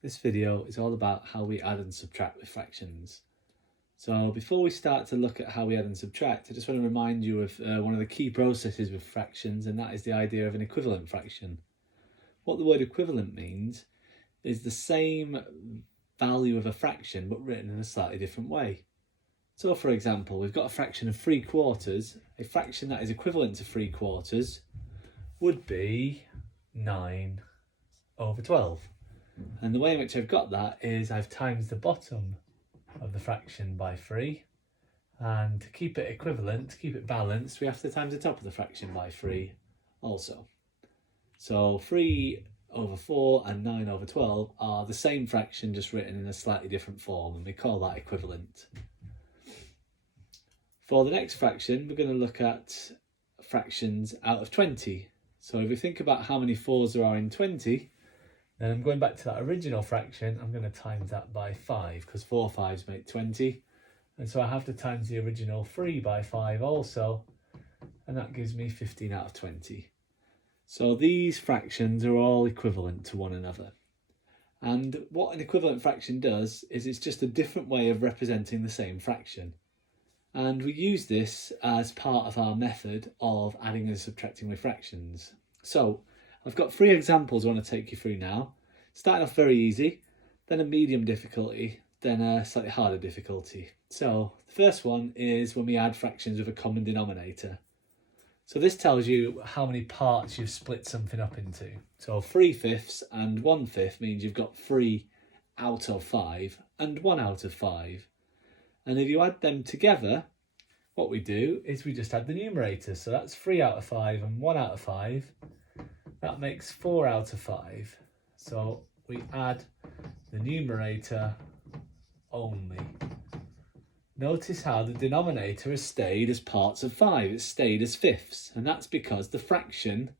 This video is all about how we add and subtract with fractions. So before we start to look at how we add and subtract, I just want to remind you of one of the key processes with fractions, and that is the idea of an equivalent fraction. What the word equivalent means is the same value of a fraction but written in a slightly different way. So for example, we've got a fraction of 3/4. A fraction that is equivalent to 3/4 would be 9/12. And the way in which I've got that is I've times the bottom of the fraction by 3, and to keep it equivalent, to keep it balanced, we have to times the top of the fraction by 3 also. So 3/4 and 9/12 are the same fraction, just written in a slightly different form, and we call that equivalent. For the next fraction, we're going to look at fractions out of 20. So if we think about how many 4s there are in 20, then I'm going back to that original fraction. I'm going to times that by 5, because 4 5s make 20. And so I have to times the original 3 by 5 also, and that gives me 15 out of 20. So these fractions are all equivalent to one another. And what an equivalent fraction does is it's just a different way of representing the same fraction. And we use this as part of our method of adding and subtracting with fractions. So I've got 3 examples I want to take you through now. Starting off very easy, then a medium difficulty, then a slightly harder difficulty. So the first one is when we add fractions with a common denominator. So this tells you how many parts you've split something up into. So 3/5 and 1/5 means you've got 3 out of 5 and 1 out of 5. And if you add them together, what we do is we just add the numerator. So that's 3 out of 5 and 1 out of 5. That makes 4 out of 5. So we add the numerator only. Notice how the denominator has stayed as parts of 5. It's stayed as fifths. And that's because the fraction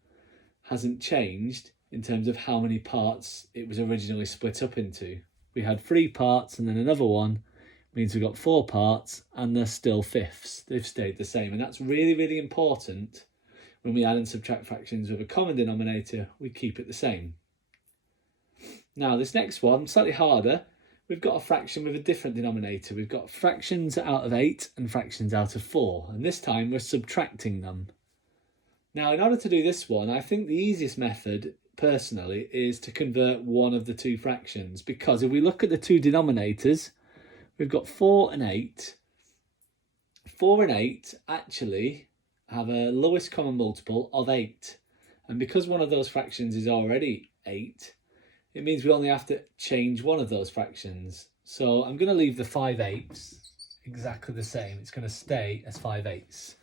hasn't changed in terms of how many parts it was originally split up into. We had 3 parts and then another one. Means we've got 4 parts and they're still fifths. They've stayed the same, and that's really, really important. When we add and subtract fractions with a common denominator, we keep it the same. Now this next one, slightly harder, we've got a fraction with a different denominator. We've got fractions out of 8 and fractions out of 4, and this time we're subtracting them. Now in order to do this one, I think the easiest method personally is to convert one of the 2 fractions, because if we look at the 2 denominators, we've got 4 and 8. 4 and 8 actually have a lowest common multiple of 8. And because one of those fractions is already 8, it means we only have to change one of those fractions. So I'm going to leave the 5/8 exactly the same. It's going to stay as 5/8.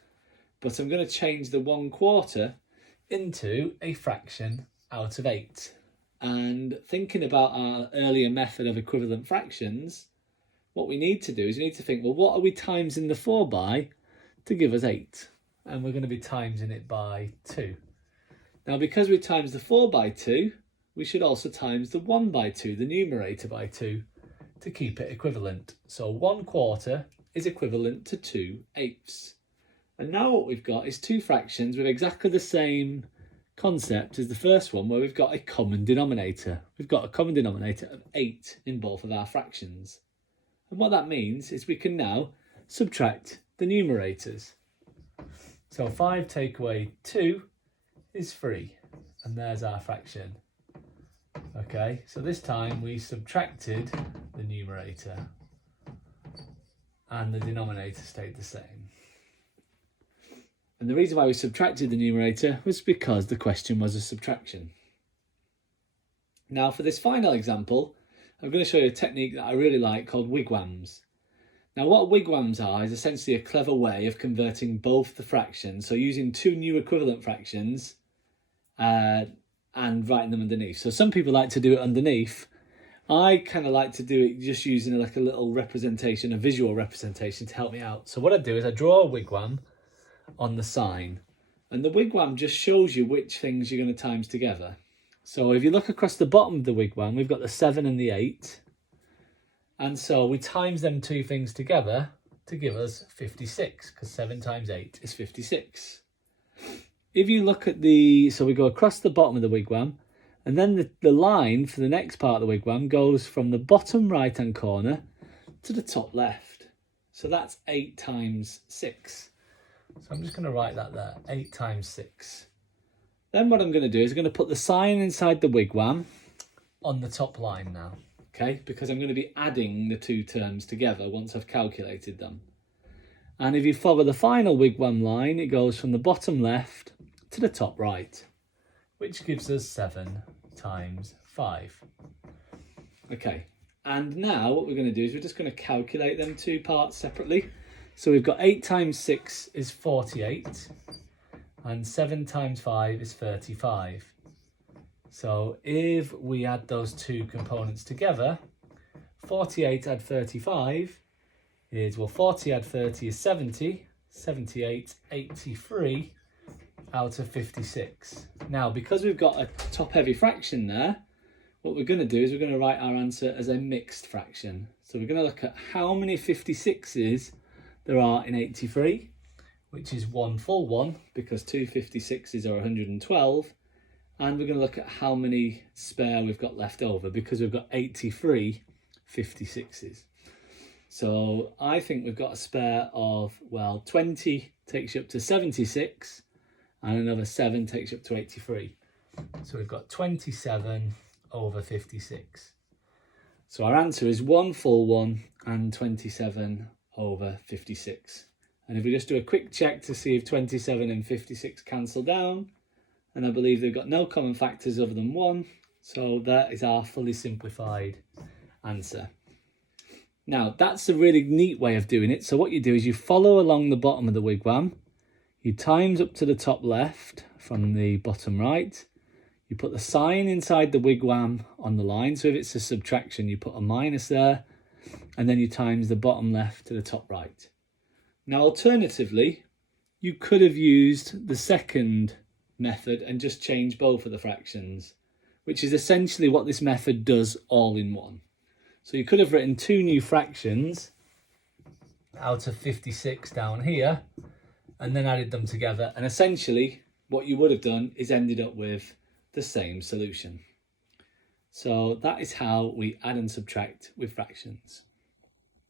But I'm going to change the 1/4 into a fraction out of 8. And thinking about our earlier method of equivalent fractions, what we need to do is we need to think, well, what are we timesing the 4 by to give us 8? And we're going to be timesing it by 2. Now, because we times the 4 by 2, we should also times the 1 by 2, the numerator by 2, to keep it equivalent. So 1/4 is equivalent to 2/8. And now what we've got is 2 fractions with exactly the same concept as the first one, where we've got a common denominator. We've got a common denominator of 8 in both of our fractions. And what that means is we can now subtract the numerators. So 5 take away 2 is 3. And there's our fraction. Okay, so this time we subtracted the numerator and the denominator stayed the same. And the reason why we subtracted the numerator was because the question was a subtraction. Now for this final example, I'm going to show you a technique that I really like called wigwams. Now what wigwams are is essentially a clever way of converting both the fractions, so using 2 new equivalent fractions and writing them underneath. So some people like to do it underneath. I kind of like to do it just using like a little representation, a visual representation to help me out. So what I do is I draw a wigwam on the sign, and the wigwam just shows you which things you're going to times together. So if you look across the bottom of the wigwam, we've got the 7 and the 8. And so we times them 2 things together to give us 56, because 7 times 8 is 56. If you look at so we go across the bottom of the wigwam, And then the line for the next part of the wigwam goes from the bottom right hand corner to the top left. So that's 8 times 6. So I'm just going to write that there, 8 times 6. Then what I'm going to do is I'm going to put the sign inside the wigwam on the top line now, okay? Because I'm going to be adding the two terms together once I've calculated them. And if you follow the final wigwam line, it goes from the bottom left to the top right, which gives us 7 times 5. Okay, and now what we're going to do is we're just going to calculate them two parts separately. So we've got 8 times 6 is 48, and 7 times 5 is 35. So if we add those two components together, 48 add 35 is, well, 40 add 30 is 70, 78, 83 out of 56. Now, because we've got a top-heavy fraction there, what we're going to do is we're going to write our answer as a mixed fraction. So we're going to look at how many 56s there are in 83, which is one full one, because two 56s are 112. And we're going to look at how many spare we've got left over, because we've got 83 56s. So I think we've got a spare of, well, 20 takes you up to 76, and another 7 takes you up to 83. So we've got 27 over 56. So our answer is one full one and 27 over 56. And if we just do a quick check to see if 27 and 56 cancel down, and I believe they've got no common factors other than 1. So that is our fully simplified answer. Now, that's a really neat way of doing it. So what you do is you follow along the bottom of the wigwam. You times up to the top left from the bottom right. You put the sign inside the wigwam on the line. So if it's a subtraction, you put a minus there. And then you times the bottom left to the top right. Now, alternatively, you could have used the second method and just change both of the fractions, which is essentially what this method does all in one. So you could have written two new fractions out of 56 down here and then added them together, and essentially what you would have done is ended up with the same solution. So that is how we add and subtract with fractions.